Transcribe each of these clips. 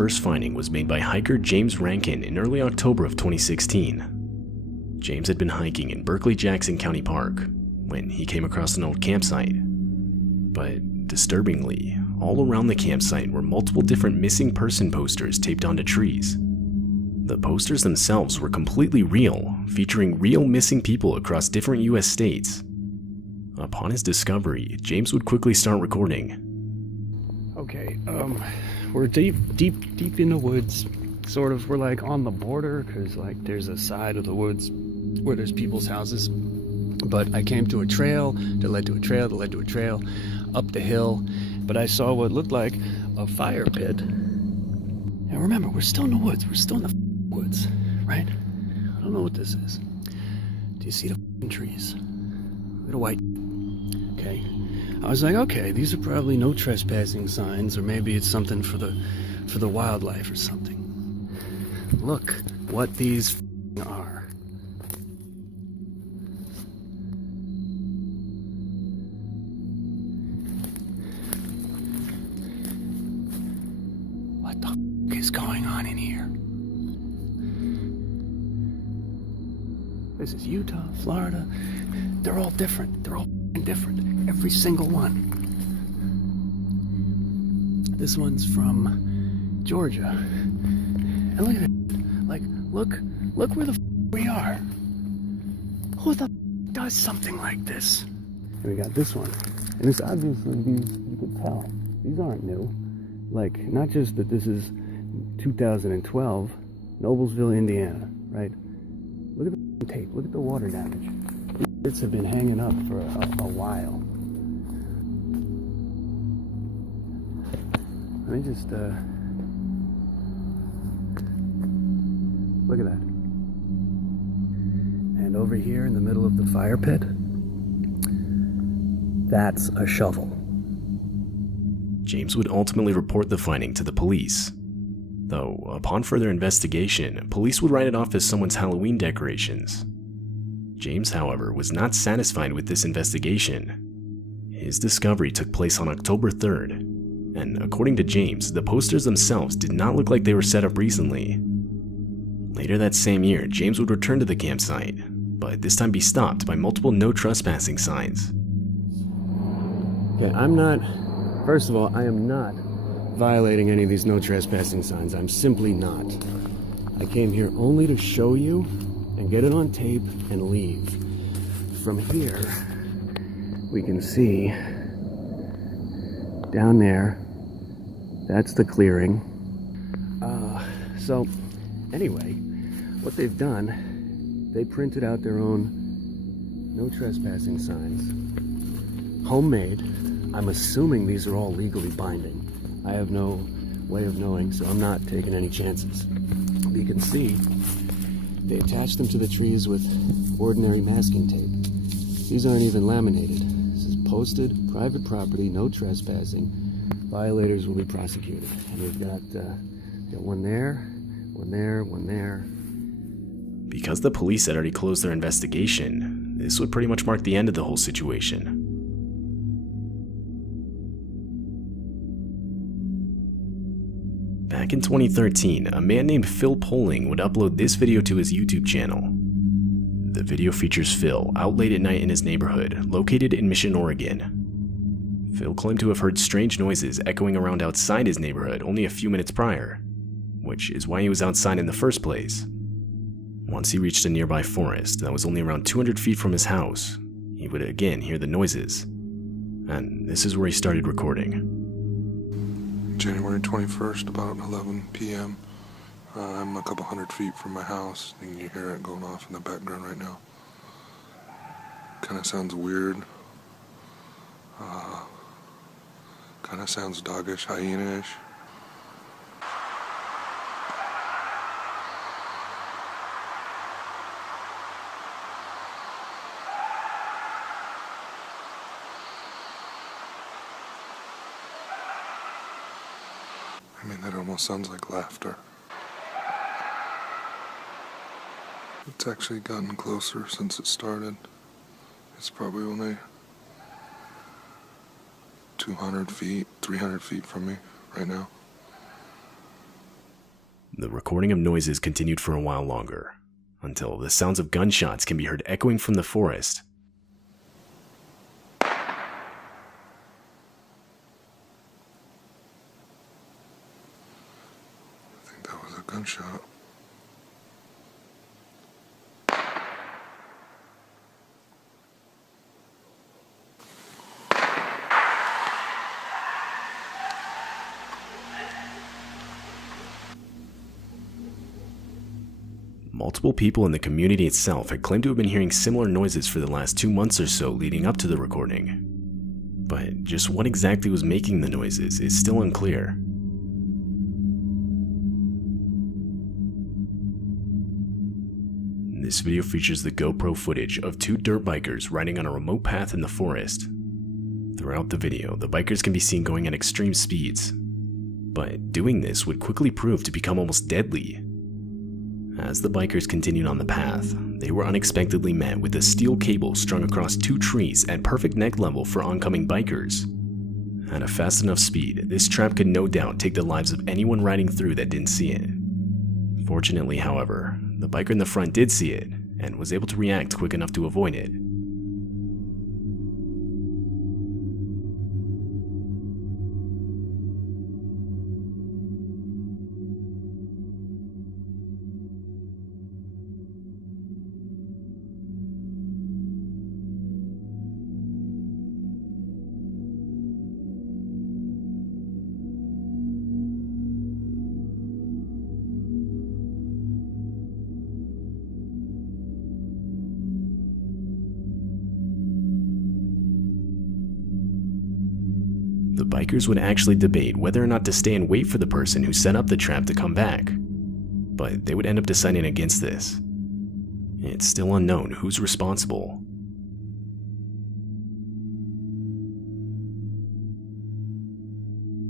first finding was made by hiker James Rankin in early October of 2016. James had been hiking in Berkeley-Jackson County Park when he came across an old campsite. But disturbingly, all around the campsite were multiple different missing person posters taped onto trees. The posters themselves were completely real, featuring real missing people across different US states. Upon his discovery, James would quickly start recording. Okay, we're deep in the woods. Sort of, we're like on the border, because like there's a side of the woods where there's people's houses. But I came to a trail that led to a trail that led to a trail up the hill. But I saw what looked like a fire pit. And remember, we're still in the woods. We're still in the woods, right? I don't know what this is. Do you see the trees? Look at the white. Okay. I was like, okay, these are probably no trespassing signs, or maybe it's something for the wildlife or something. Look what these are. What the is going on in here? This is Utah, Florida. They're all different. They're all different. Every single one. This one's from Georgia. And look at it. Like, look where the we are. Who the does something like this? And we got this one. And it's obviously, you can tell, these aren't new. Like, not just that this is 2012, Noblesville, Indiana, right? Look at the tape. Look at the water damage. These bits have been hanging up for a while. Let me just, look at that. And over here in the middle of the fire pit, that's a shovel. James would ultimately report the finding to the police. Though, upon further investigation, police would write it off as someone's Halloween decorations. James, however, was not satisfied with this investigation. His discovery took place on October 3rd, and according to James, the posters themselves did not look like they were set up recently. Later that same year, James would return to the campsite, but this time be stopped by multiple no trespassing signs. Okay, first of all, I am not violating any of these no trespassing signs. I'm simply not. I came here only to show you and get it on tape and leave. From here, we can see down there, that's the clearing. So anyway, what they've done, they printed out their own no trespassing signs. Homemade. I'm assuming these are all legally binding. I have no way of knowing, so I'm not taking any chances. You can see they attached them to the trees with ordinary masking tape. These aren't even laminated. This is posted, private property, no trespassing. Violators will be prosecuted. And we've got one there, one there, one there. Because the police had already closed their investigation, this would pretty much mark the end of the whole situation. Back in 2013, a man named Phil Poling would upload this video to his YouTube channel. The video features Phil out late at night in his neighborhood, located in Mission, Oregon. Phil claimed to have heard strange noises echoing around outside his neighborhood only a few minutes prior, which is why he was outside in the first place. Once he reached a nearby forest that was only around 200 feet from his house, he would again hear the noises. And this is where he started recording. January 21st, about 11 p.m. I'm a couple hundred feet from my house, and you hear it going off in the background right now. Kind of sounds weird. Kind of sounds doggish, hyena-ish. I mean, that almost sounds like laughter. It's actually gotten closer since it started. It's probably only 200 feet, 300 feet from me right now. The recording of noises continued for a while longer, until the sounds of gunshots can be heard echoing from the forest. I think that was a gunshot. Multiple people in the community itself had claimed to have been hearing similar noises for the last 2 months or so leading up to the recording. But just what exactly was making the noises is still unclear. This video features the GoPro footage of 2 dirt bikers riding on a remote path in the forest. Throughout the video, the bikers can be seen going at extreme speeds, but doing this would quickly prove to become almost deadly. As the bikers continued on the path, they were unexpectedly met with a steel cable strung across 2 trees at perfect neck level for oncoming bikers. At a fast enough speed, this trap could no doubt take the lives of anyone riding through that didn't see it. Fortunately, however, the biker in the front did see it and was able to react quick enough to avoid it. The bikers would actually debate whether or not to stay and wait for the person who set up the trap to come back, but they would end up deciding against this. It's still unknown who's responsible.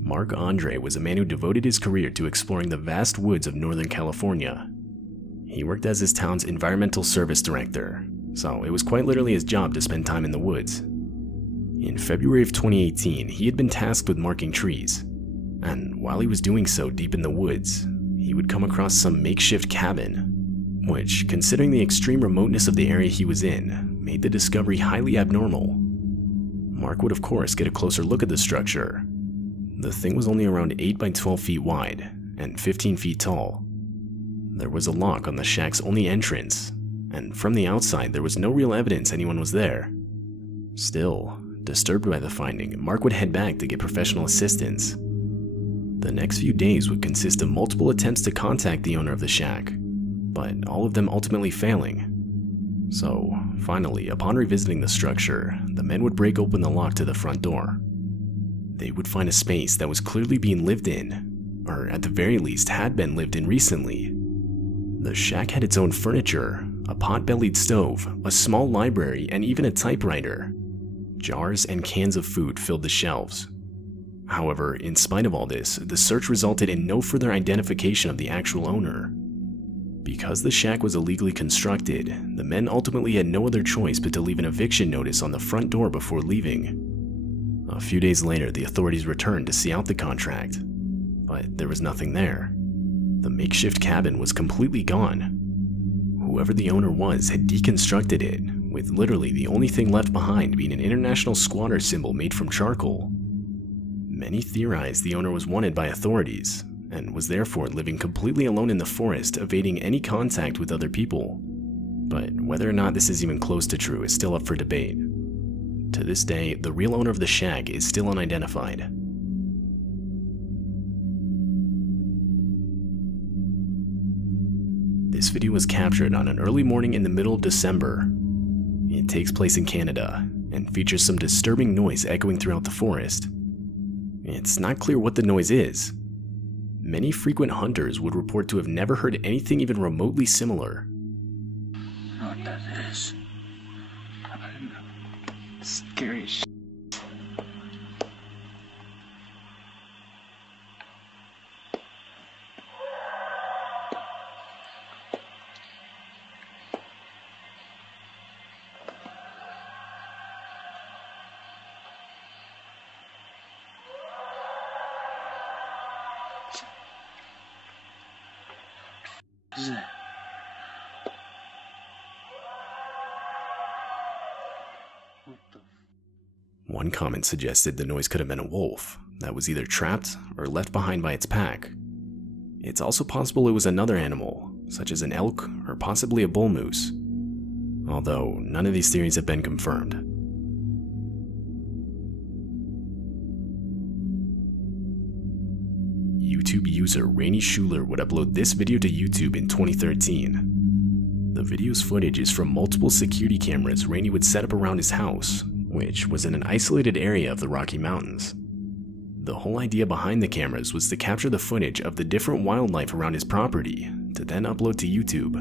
Mark Andre was a man who devoted his career to exploring the vast woods of Northern California. He worked as his town's environmental service director, so it was quite literally his job to spend time in the woods. In February of 2018, he had been tasked with marking trees, and while he was doing so deep in the woods, he would come across some makeshift cabin, which, considering the extreme remoteness of the area he was in, made the discovery highly abnormal. Mark would of course get a closer look at the structure. The thing was only around 8 by 12 feet wide and 15 feet tall. There was a lock on the shack's only entrance, and from the outside there was no real evidence anyone was there. Still, disturbed by the finding, Mark would head back to get professional assistance. The next few days would consist of multiple attempts to contact the owner of the shack, but all of them ultimately failing. So, finally, upon revisiting the structure, the men would break open the lock to the front door. They would find a space that was clearly being lived in, or at the very least had been lived in recently. The shack had its own furniture, a pot-bellied stove, a small library, and even a typewriter. Jars and cans of food filled the shelves. However, in spite of all this, the search resulted in no further identification of the actual owner. Because the shack was illegally constructed, the men ultimately had no other choice but to leave an eviction notice on the front door before leaving. A few days later, the authorities returned to see out the contract, but there was nothing there. The makeshift cabin was completely gone. Whoever the owner was had deconstructed it, with literally the only thing left behind being an international squatter symbol made from charcoal. Many theorized the owner was wanted by authorities, and was therefore living completely alone in the forest, evading any contact with other people. But whether or not this is even close to true is still up for debate. To this day, the real owner of the shack is still unidentified. This video was captured on an early morning in the middle of December. It takes place in Canada, and features some disturbing noise echoing throughout the forest. It's not clear what the noise is. Many frequent hunters would report to have never heard anything even remotely similar. I don't know what that is. I don't know. Scary shit. Is it? What the? One comment suggested the noise could have been a wolf that was either trapped or left behind by its pack. It's also possible it was another animal, such as an elk or possibly a bull moose, although none of these theories have been confirmed. YouTube user Rainey Schuler would upload this video to YouTube in 2013. The video's footage is from multiple security cameras Rainey would set up around his house, which was in an isolated area of the Rocky Mountains. The whole idea behind the cameras was to capture the footage of the different wildlife around his property to then upload to YouTube.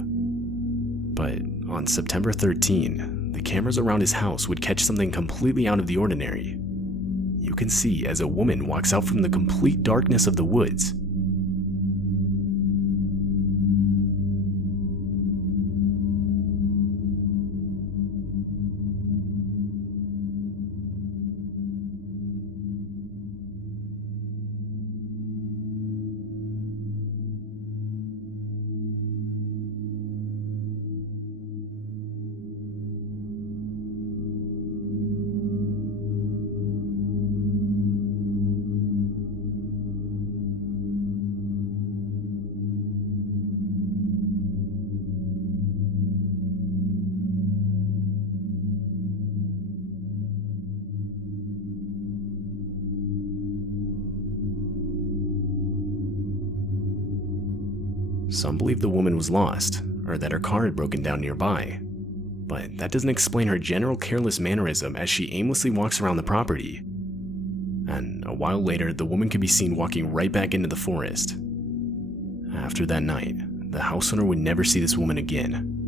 But on September 13, the cameras around his house would catch something completely out of the ordinary. You can see as a woman walks out from the complete darkness of the woods. Some believe the woman was lost, or that her car had broken down nearby. But that doesn't explain her general careless mannerism as she aimlessly walks around the property. And a while later, the woman could be seen walking right back into the forest. After that night, the house owner would never see this woman again.